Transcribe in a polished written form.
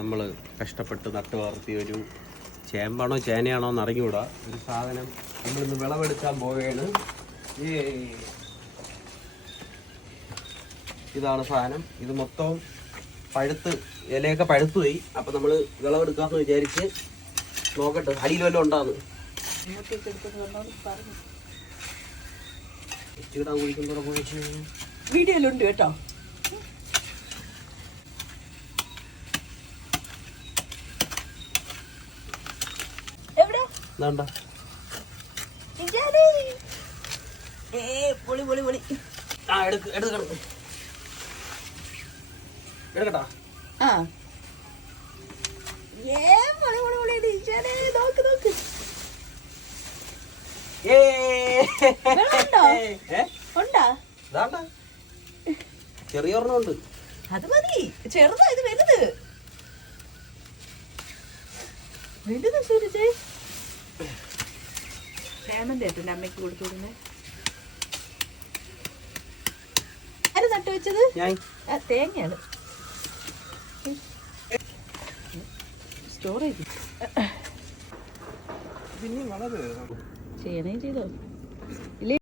നമ്മൾ കഷ്ടപ്പെട്ട് നട്ട് വളർത്തിയ ഒരു ചേമ്പാണോ ചേനയാണോ എന്ന് അറിഞ്ഞുകൂടാ ഒരു സാധനം നമ്മളിന്ന് വിളവെടുക്കാൻ പോവുകയാണ്. ഇതാണ് സാധനം. ഇത് മൊത്തം പഴുത്ത് ഇലയൊക്കെ പഴുത്തു പോയി. അപ്പം നമ്മൾ വിളവെടുക്കാമെന്ന് വിചാരിച്ച് നോക്കട്ടെ അടിയിൽ വല്ലതും ഉണ്ടാന്ന്. വീഡിയോയിലുണ്ട് കേട്ടോ. എവിടെ പൊളി പൊളി പൊളി. എടുക്കട്ടാ. ആ പൊളി പൊളി പൊളി. നോക്ക് നോക്ക്. ഉണ്ടാ? ചെറിയൊരെണ്ണം ഉണ്ട്. അത് മതി. ചെറുതാ ഇത്. വലുത് വലുത് സൂരജ്. ക്ഷേമന്റെ ഏട്ടൻ്റെ അമ്മയ്ക്ക് കൊടുത്തു വിടുന്നേ. ആര് നട്ടു വെച്ചത്? തേങ്ങയാണ്. സ്റ്റോറേജ് ചെയ്യണേ ചെയ്തോ ഇല്ലേ?